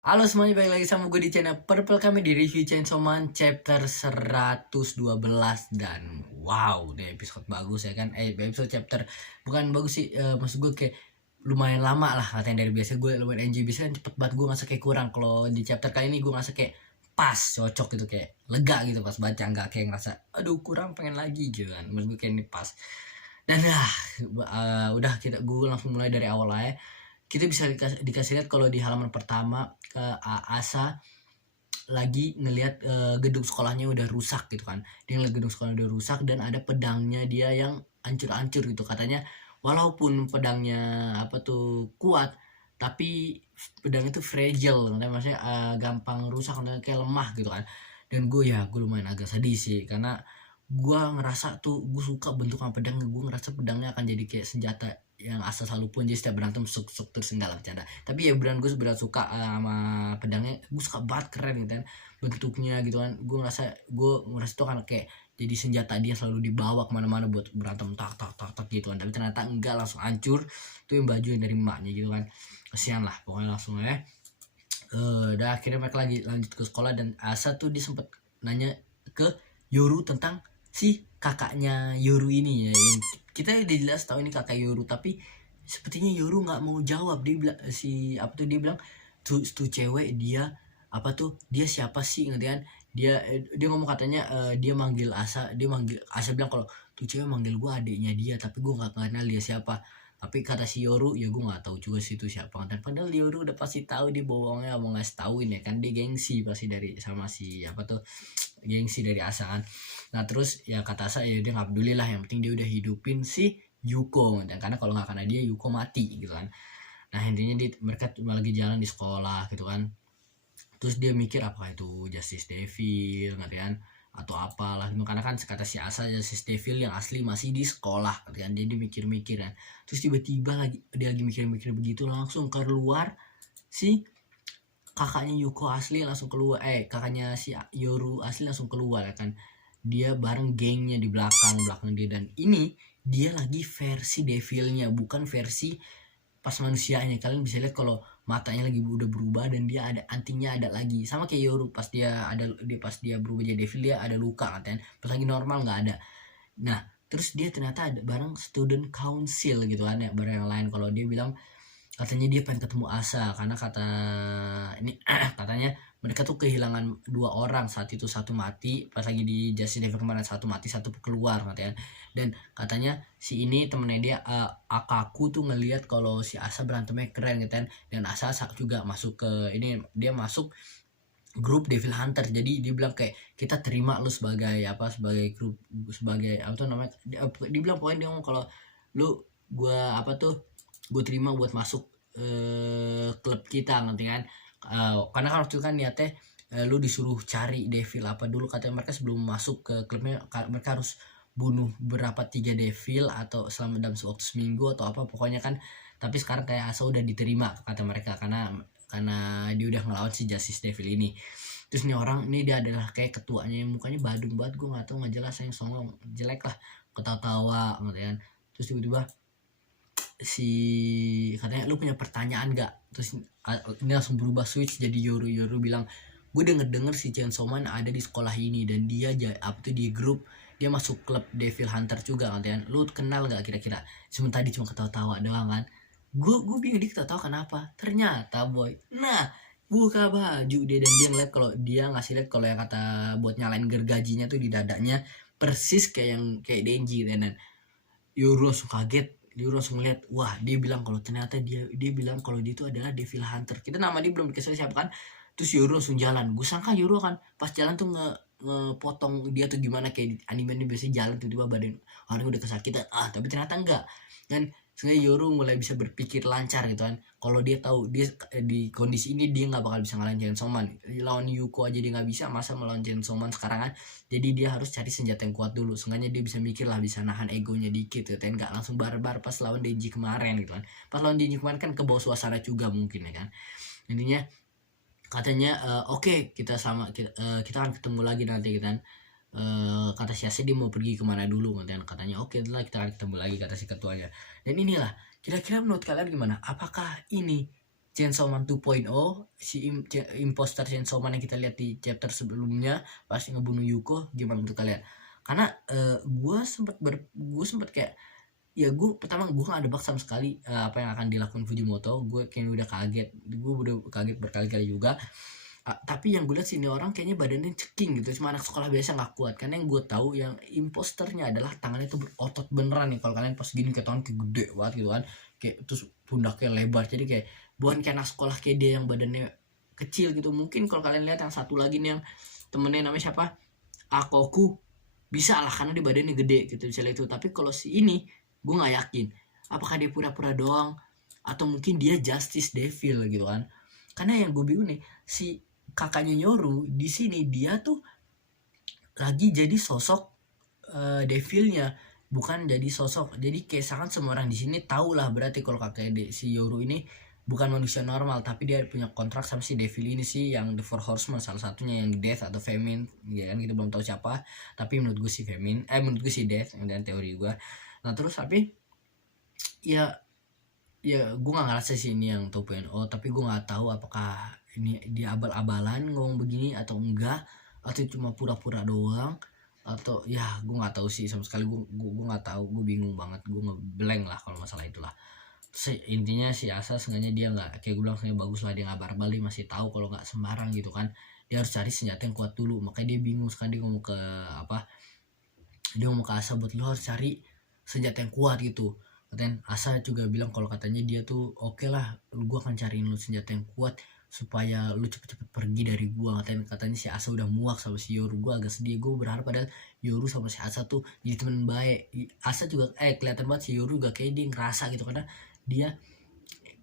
Halo semuanya, balik lagi sama gue di channel Purple. Kami di review Chainsaw Man chapter 112. Dan wow, ini episode bagus ya kan. Episode chapter bukan bagus sih, maksud gue kayak lumayan lama lah katanya dari biasa. Gue lumayan enjoy, biasanya kan cepet banget, gue ngerasa kayak kurang. Kalau di chapter kali ini gue ngerasa kayak pas, cocok gitu, kayak lega gitu pas baca. Nggak kayak ngerasa aduh kurang, pengen lagi gitu kan. Maksud gue kayak ini pas. Dan udah, gue langsung mulai dari awal aja. Kita bisa dikasih lihat kalau di halaman pertama, Asa lagi ngelihat gedung sekolahnya udah rusak gitu kan. Dia ngeliat gedung sekolahnya udah rusak dan ada pedangnya dia yang hancur-hancur gitu. Katanya walaupun pedangnya apa tuh kuat, tapi pedang itu fragile, katanya maksudnya gampang rusak, katanya kayak lemah gitu kan. Dan gue lumayan agak sedih sih, karena gue ngerasa tuh gue suka bentukan pedang. Gue ngerasa pedangnya akan jadi kayak senjata yang asal selalu pun, jadi setiap berantem suk terus, enggak lah, bercanda. Tapi ya beneran gue sebenernya suka sama pedangnya. Gue suka banget, keren gitu kan bentuknya gitu kan. Gue ngerasa tuh kan kayak jadi senjata dia selalu dibawa kemana-mana buat berantem, tak tak tak tak gitu kan. Tapi ternyata enggak, langsung hancur. Itu yang baju yang dari emaknya gitu kan. Kasihan lah pokoknya, langsung ya. Udah akhirnya mereka lagi lanjut ke sekolah, dan Asa tuh dia sempet nanya ke Yoru tentang si kakaknya Yoru ini ya, yang kita udah jelas tahu ini kakak Yoru, tapi sepertinya Yoru nggak mau jawab. Dia bilang dia bilang tuh cewek, dia apa tuh, dia siapa sih ngerti kan. Dia ngomong katanya, dia manggil Asa, dia manggil Asa, bilang kalau tuh cewek manggil gua adiknya dia, tapi gua nggak kenal dia siapa. Tapi kata si Yoru, ya gue nggak tahu juga sih itu siapa. Dan padahal Yoru udah pasti tahu, dia bohongnya mau ngasih tauin ya kan. Dia gengsi pasti dari sama si apa tuh, gengsi dari Asa kan. Nah terus ya kata Asa, ya dia nggak peduli lah, yang penting dia udah hidupin si Yuko. Dan karena kalau nggak karena dia, Yuko mati gitu kan. Nah intinya mereka lagi jalan di sekolah gitu kan. Terus dia mikir apakah itu Justice Devil ngerti kan, atau apalah gitu. Karena kan kata si Asa, Justice Devil yang asli masih di sekolah kan. Dia mikir-mikir kan. Terus tiba-tiba dia lagi mikir-mikir begitu, langsung keluar si kakaknya Yuko asli, langsung keluar. Kakaknya si Yoru asli langsung keluar kan. Dia bareng gengnya di belakang dia. Dan ini dia lagi versi devilnya, bukan versi pas manusianya. Kalian bisa lihat kalau matanya lagi udah berubah, dan dia ada antingnya ada lagi, sama kayak Yoru. Pas dia berubah jadi devil, dia ada luka katanya. Pas lagi normal nggak ada. Nah terus dia ternyata ada bareng student council gitu kan ya, bareng yang lain. Kalau dia bilang katanya dia pengen ketemu Asa, karena kata ini katanya mereka tuh kehilangan dua orang saat itu. Satu mati pas lagi di Justice League kemarin, satu mati, satu keluar katanya. Dan katanya si ini temennya dia, Akaku tuh ngelihat kalau si Asa berantemnya keren gitu kan. Dan Asa juga masuk ke ini, dia masuk grup Devil Hunter. Jadi dia bilang kayak, kita terima lu sebagai apa, sebagai grup, sebagai apa tuh namanya, dia bilang pokoknya, dia ngomong kalau lu, gua apa tuh, gue terima buat masuk klub kita nanti kan. Karena kan waktu itu kan niatnya, lu disuruh cari devil apa dulu katanya mereka sebelum masuk ke klubnya. Mereka harus bunuh berapa 3 devil atau selama dalam waktu seminggu atau apa pokoknya kan. Tapi sekarang kayak Asa udah diterima kata mereka, karena dia udah ngelawan si Justice Devil ini. Terus nih orang ini, dia adalah kayak ketuanya yang mukanya badung banget, gue nggak tahu, nggak jelas, yang songong jelek lah, ketawa-tawa gitu kan. Terus tiba-tiba si katanya, lu punya pertanyaan gak? Terus ini langsung berubah switch jadi Yoru bilang, gue denger si Chainsaw Man ada di sekolah ini, dan dia apa tuh di grup, dia masuk klub Devil Hunter juga katanya. Lu kenal gak kira-kira? Sementara dia cuma ketawa-tawa doang kan. Gue bingung dia ketawa kenapa. Ternyata boy, nah buka baju dia, dan dia ngeliat kalau dia ngasih lihat kalau yang kata buat nyalain gergajinya tuh di dadanya, persis kayak yang kayak Denji. Dan Yoru langsung kaget. Dia langsung ngeliat, wah, dia bilang kalau ternyata dia bilang kalau dia itu adalah Devil Hunter. Kita nama dia belum dikasih siapa kan. Terus Yoru langsung jalan. Gue sangka Yoru kan pas jalan tuh ngepotong dia tuh gimana, kayak di anime ini biasanya jalan tiba-tiba badan orang udah kesakitan. Tapi ternyata enggak. Dan sebenarnya Yoru mulai bisa berpikir lancar gitu kan. Kalau dia tahu dia di kondisi ini dia nggak bakal bisa ngalahin Chainsaw Man. Lawan Yuko aja dia nggak bisa, masa melawan Chainsaw Man sekarang kan. Jadi dia harus cari senjata yang kuat dulu. Seenggaknya dia bisa mikir lah, bisa nahan egonya dikit gitu kan. Nggak langsung barbar pas lawan Denji kemarin gitu kan. Pas lawan Denji kemarin kan ke bawah suasana juga mungkin ya kan. Intinya katanya, oke, kita akan ketemu lagi nanti gitu kan. Kata si Ase dia mau pergi kemana dulu kan. Katanya oke lah, kita akan ketemu lagi kata si ketuanya. Dan inilah, kira-kira menurut kalian gimana? Apakah ini Chainsaw Man 2.0, imposter Chainsaw Man yang kita lihat di chapter sebelumnya pas ngebunuh Yuko. Gimana menurut kalian? Karena gue sempet kayak, ya gue pertama gue gak nebak sama sekali apa yang akan dilakukan Fujimoto. Gue kayaknya udah kaget, gue udah kaget berkali-kali juga. Tapi yang gue lihat sih ini orang kayaknya badannya ceking gitu, cuma anak sekolah biasa nggak kuat. Karena yang gue tahu yang imposternya adalah tangannya itu berotot beneran nih. Kalau kalian pas gini kayak tangan kayak gede banget gitu kan, kayak terus pundaknya lebar, jadi kayak bukan kayak anak sekolah kayak dia yang badannya kecil gitu. Mungkin kalau kalian lihat yang satu lagi nih yang temennya namanya siapa, Akoku, bisa lah karena dia badannya gede gitu misalnya itu. Tapi kalau si ini gue nggak yakin apakah dia pura-pura doang atau mungkin dia Justice Devil gitu kan. Karena yang gue bingung nih, si kakaknya Yoru di sini dia tuh lagi jadi sosok devilnya, bukan jadi sosok. Jadi kayak sangat semua orang di sini tahu lah berarti kalau kakaknya si Yoru ini bukan manusia normal, tapi dia punya kontrak sama si devil ini sih, yang The Four Horsemen salah satunya, yang Death atau Famine ya kan, kita belum tahu siapa. Tapi menurut gue si Famine, menurut gue si Death, dan teori gue. Nah terus tapi ya gue gak ngerasa sih ini yang 2.0, tapi gue gak tahu apakah ini dia abal-abalan ngomong begini atau enggak, atau cuma pura-pura doang, atau ya gue nggak tahu sih sama sekali. Gue nggak tahu, gue bingung banget, gue ngeblank lah kalau masalah itulah. Intinya si Asa sengaja dia nggak, kayak gue bilang, sengaja bagus lah dia nggak barbal, dia masih tahu kalau nggak sembarang gitu kan. Dia harus cari senjata yang kuat dulu, makanya dia bingung sekarang. Dia ngomong ke apa, dia ngomong ke Asa buat lo harus cari senjata yang kuat gitu. Dan Asa juga bilang kalau katanya dia tuh oke lah, gue akan cariin lu senjata yang kuat supaya lu cepet-cepet pergi dari gua. Katanya si Asa udah muak sama si Yoru. Gua agak sedih, gue berharap padahal Yoru sama si Asa tuh jadi temen baik. Asa juga kelihatan banget si Yoru juga kayak dia ngerasa gitu, karena dia,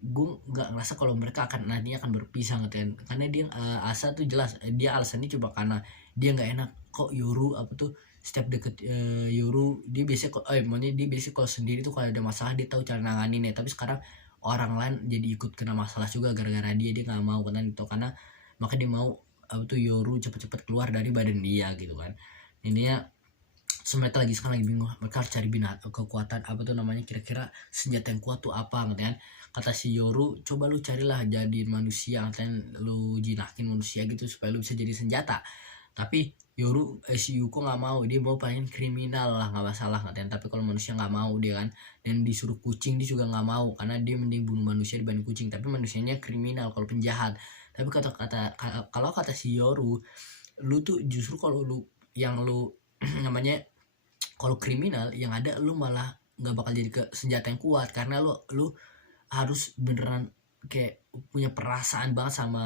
gue nggak ngerasa kalau mereka akan nantinya akan berpisah gitu kan. Karena dia Asa tuh jelas dia alasannya coba karena dia nggak enak kok Yoru apa tuh setiap deket Yoru dia biasanya maunya dia biasanya kalau sendiri tuh kalau ada masalah dia tahu cara nanganin ya. Tapi sekarang orang lain jadi ikut kena masalah juga gara-gara dia nggak mau kan itu. Karena maka dia mau apa tuh Yoru cepet-cepet keluar dari badan dia gitu kan. Intinya mereka sekarang lagi bingung, mereka harus cari kekuatan apa tuh namanya, kira-kira senjata yang kuat tuh apa gitu kan. Kata si Yoru, coba lu carilah jadi manusia, katanya lu jinakin manusia gitu supaya lu bisa jadi senjata. Tapi Yoru si Yuko nggak mau, dia mau pengen kriminal lah, nggak masalah katanya. Tapi kalau manusia nggak mau dia kan, dan disuruh kucing dia juga nggak mau karena dia mending bunuh manusia dibanding kucing. Tapi manusianya kriminal kalau penjahat. Tapi kalau kata si Yoru, lu tuh justru kalau lu yang lu namanya kalau kriminal yang ada lu malah nggak bakal jadi senjata yang kuat, karena lu harus beneran kayak punya perasaan banget sama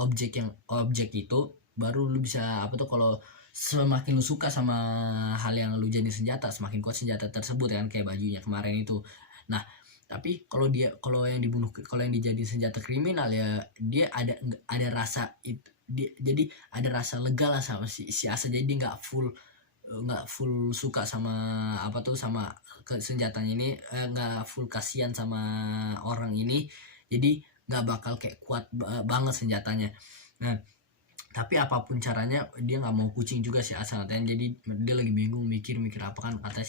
objek itu, baru lu bisa apa tuh, kalau semakin lu suka sama hal yang lu jadi senjata, semakin kuat senjata tersebut kan, kayak bajunya kemarin itu. Nah tapi kalau yang dijadiin senjata kriminal ya, dia ada rasa itu, jadi ada rasa lega lah sama si Asa. Jadi nggak full suka sama apa tuh sama senjatanya ini, nggak full kasihan sama orang ini, jadi nggak bakal kayak kuat banget senjatanya. Nah tapi apapun caranya dia nggak mau kucing juga sih Asa katanya. Jadi dia lagi bingung mikir apa kan. Kata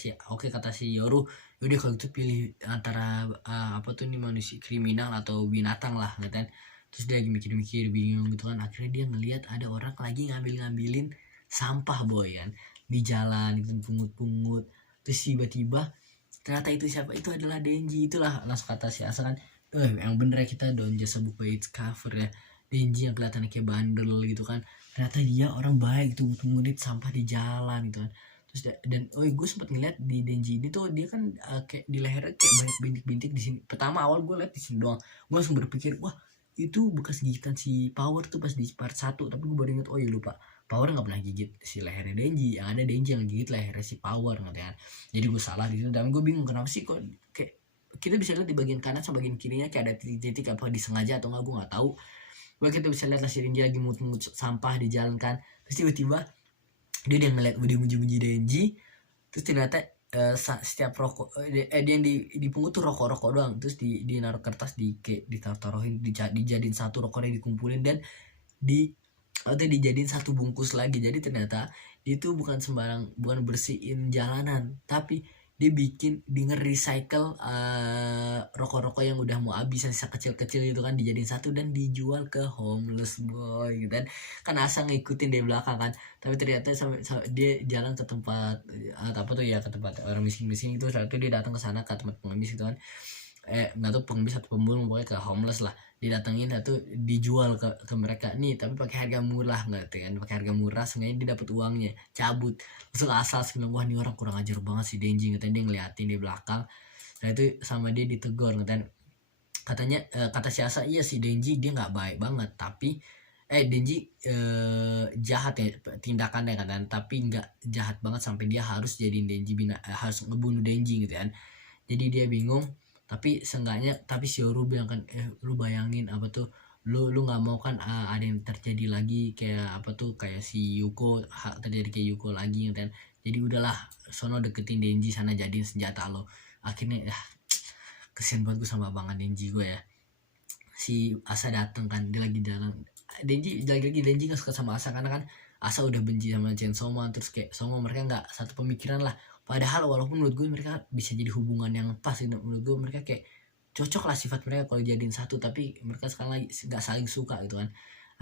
si Yoru, yaudah kalau gitu pilih antara apa tuh nih, manusia kriminal atau binatang lah katanya. Terus dia lagi mikir bingung gitu kan. Akhirnya dia ngelihat ada orang lagi ngambilin sampah boy kan di jalan itu, pungut. Terus tiba-tiba ternyata itu siapa, itu adalah Denji. Itulah langsung kata si Asa kan, yang bener ya, kita don't just a book by its cover ya. Denji yang kelihatan kayak bandel gitu kan, ternyata dia orang baik gitu, pungut sampah di jalan gitu kan. Terus dan gue sempat ngeliat di Denji ini tuh dia kan kayak di lehernya kayak banyak bintik-bintik di sini. Pertama awal gue liat di sini doang, gue langsung berpikir wah itu bekas gigitan si Power tuh pas di part 1. Tapi gue baru inget, oh iya lupa, Power nggak pernah gigit si lehernya Denji, yang ada Denji yang gigit lehernya si Power gitu kan. Jadi gue salah di situ, dan gue bingung kenapa sih kok kayak kita bisa lihat di bagian kanan sama bagian kirinya kayak ada titik-titik, apa disengaja atau nggak gue nggak tahu. Gue kita bisa lihat lah si Denji lagi mungut sampah di jalan kan. Terus tiba-tiba dia ngeliat muji Denji. Terus ternyata setiap rokok dia yang dipungut tuh rokok doang. Terus di naruh kertas ditaruhin dijadiin satu, rokoknya dikumpulin dan dijadiin satu bungkus lagi. Jadi ternyata itu bukan bersihin jalanan, tapi dia nge-recycle rokok-rokok yang udah mau habis, sisa kecil-kecil gitu kan, dijadiin satu dan dijual ke homeless boy gitu kan Asa ngikutin dari belakang kan, tapi ternyata dia jalan ke tempat apa tuh ya, ke tempat orang miskin-miskin itu. Saat itu dia datang ke sana, ke tempat pengemis gitu kan, nggak tahu pengemis atau pemulung, pokoknya ke homeless lah, didatengin atau dijual ke mereka nih, tapi pakai harga murah, nggak kan, pakai harga murah, sengaja dia dapat uangnya, cabut langsung asal bilang, wah ini orang kurang ajar banget si Denji, katanya. Dia ngeliatin di belakang, nah itu sama dia ditegur, katanya kata si Asa, iya si Denji dia nggak baik banget, tapi Denji jahat ya tindakannya kan, tapi nggak jahat banget sampai dia harus jadiin Denji harus ngebunuh Denji gitu kan. Jadi dia bingung, tapi seenggaknya, tapi si Yoru bilang kan, lu bayangin apa tuh, lu nggak mau kan ada yang terjadi lagi kayak apa tuh, kayak si Yuko terjadi kayak Yuko lagi kan. Jadi udahlah, sono deketin Denji sana, jadiin senjata lo. Akhirnya kesian banget gue sama abangan Denji gue ya. Si Asa dateng kan, dia lagi jalan, Denji nggak suka sama Asa karena kan Asa udah benci sama Chainsaw Man, terus kayak sama mereka nggak satu pemikiran lah. Padahal walaupun menurut gue mereka bisa jadi hubungan yang pas gitu, menurut gue mereka kayak cocok lah sifat mereka kalau jadiin satu, tapi mereka sekarang lagi nggak saling suka gitu kan.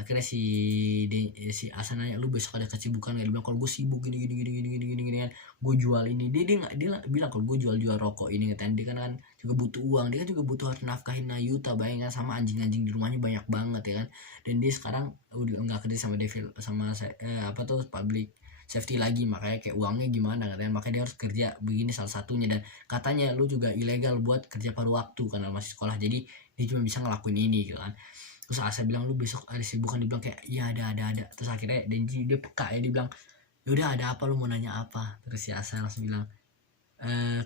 Akhirnya si Asa nanya, lu besok ada kesibukan nggak? Dia bilang, kalau gue sibuk gini kan, gue jual ini. Dia bilang kalau gue jual rokok ini kan. Dia kan juga butuh uang, dia kan juga butuh harus nafkahin Nayuta, bayangin sama anjing-anjing di rumahnya banyak banget ya kan. Dan dia sekarang udah nggak kerja sama Devil, sama apa tuh, public safety lagi, makanya kayak uangnya gimana katanya, makanya dia harus kerja begini salah satunya. Dan katanya lu juga ilegal buat kerja paruh waktu karena masih sekolah, jadi dia cuma bisa ngelakuin ini gitu kan. Terus Asa bilang, lu besok ada sibukan? Dibilang kayak iya ada. Terus akhirnya Denji dia peka ya, dia bilang, yaudah ada apa, lu mau nanya apa? Terus si Asa langsung bilang,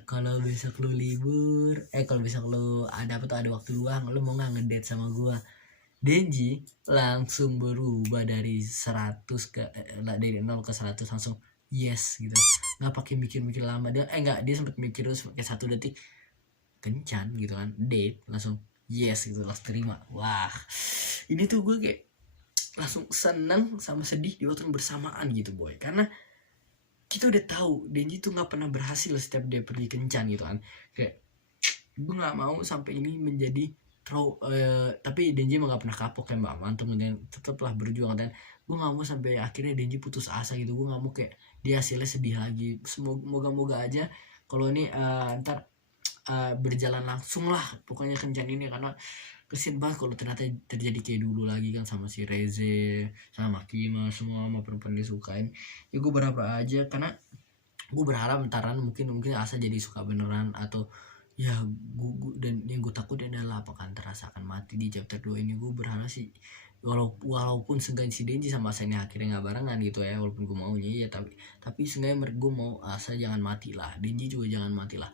kalau besok lu libur, kalau besok lu ada apa tuh, ada waktu luang, lu mau nggak ngedate sama gua? Denji langsung berubah dari 100 ke dari 0 ke 100 langsung yes gitu, nggak pakai mikir-mikir lama. Dia dia sempat mikir terus kayak 1 detik, kencan gitu kan, date langsung yes gitu, langsung terima. Wah, ini tuh gue kayak langsung seneng sama sedih di waktu yang bersamaan gitu boy, karena kita udah tahu Denji tuh nggak pernah berhasil setiap dia pergi kencan gitu kan. Kayak gue nggak mau sampai ini menjadi tapi Denji emang gak pernah kapok ya mbak, mantap, dan tetaplah berjuang. Dan gue nggak mau sampai akhirnya Denji putus asa gitu. Gue nggak mau kayak dia hasilnya sedih lagi. Moga aja kalau ini ntar berjalan langsung lah pokoknya kencan ini, karena kesian banget kalau ternyata terjadi kayak dulu lagi kan, sama si Reze, sama Kima, semua sama perempuan disukain. Ya gue berharap aja, karena gue berharap entaran mungkin Asa jadi suka beneran, atau ya gue dan yang gue takut adalah apakah terasa akan mati di chapter 2 ini. Gue berharap sih walaupun seenggaknya si Denji sama Asa ini akhirnya nggak barengan gitu ya, walaupun gue maunya ya, tapi seenggaknya gue mau Asa jangan mati lah, Denji juga jangan mati lah.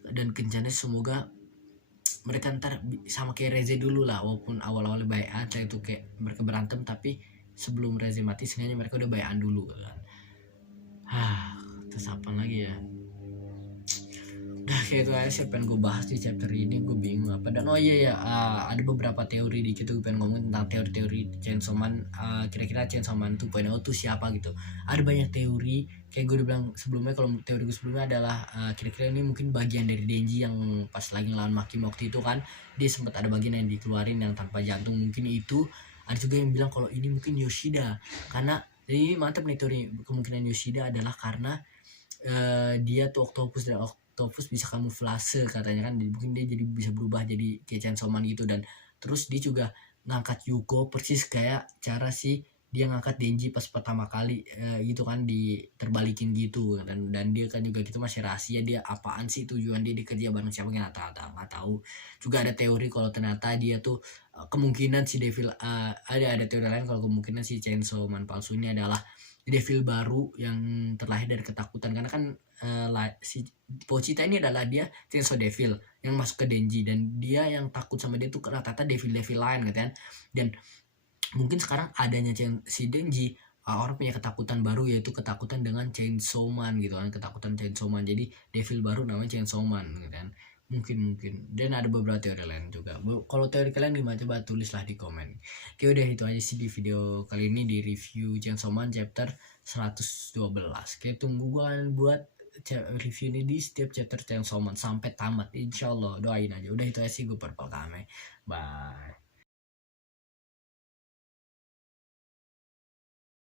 Dan kencannya semoga mereka ntar sama kayak Reze dulu lah, walaupun awal-awalnya bayan itu kayak mereka berantem, tapi sebelum Reze mati seenggaknya mereka udah bayan dulu kan. Terus apa lagi ya, kayak itu aja sih pengen gue bahas di chapter ini. Gue bingung apa, dan ada beberapa teori di situ. Gue pengen ngomongin tentang teori-teori Chainsaw Man, kira-kira Chainsaw Man 2.0 tuh siapa gitu. Ada banyak teori, kayak gue udah bilang sebelumnya. Kalau teori gue sebelumnya adalah kira-kira ini mungkin bagian dari Denji yang pas lagi ngelawan Maki waktu itu kan, dia sempat ada bagian yang dikeluarin yang tanpa jantung, mungkin itu. Ada juga yang bilang kalau ini mungkin Yoshida, karena jadi mantap nih teori, kemungkinan Yoshida adalah karena dia tuh octopus, dan octopus bisa kamuflase katanya kan, mungkin dia jadi bisa berubah jadi kayak Chainsaw Man gitu. Dan terus dia juga ngangkat Yuko persis kayak cara si dia ngangkat Denji pas pertama kali gitu kan, diterbalikin gitu. Dan dia kan juga gitu masih rahasia, dia apaan sih tujuan dia dikerja bareng siapa, nggak tahu. Juga ada teori kalau ternyata dia tuh kemungkinan si Devil, ada teori lain kalau kemungkinan si Chainsaw Man palsu ini adalah Devil baru yang terlahir dari ketakutan. Karena kan si Pochita ini adalah dia Chainsaw Devil yang masuk ke Denji, dan dia yang takut sama dia tuh rata-rata devil lain gitu kan. Dan mungkin sekarang adanya si Denji, orang punya ketakutan baru, yaitu ketakutan dengan Chainsaw Man gitu kan, ketakutan Chainsaw Man. Jadi devil baru namanya Chainsaw Man gitu kan. Mungkin dan ada beberapa teori lain juga. Kalau teori kalian gimana, coba tulislah di komen. Oke, udah itu aja sih di video kali ini di review Chainsaw Man chapter 112. Oke, tunggu gue buat review ini di setiap chapter Chainsaw Man sampai tamat, insyaallah. Doain aja. Udah itu aja sih gue Purple Kame. Bye.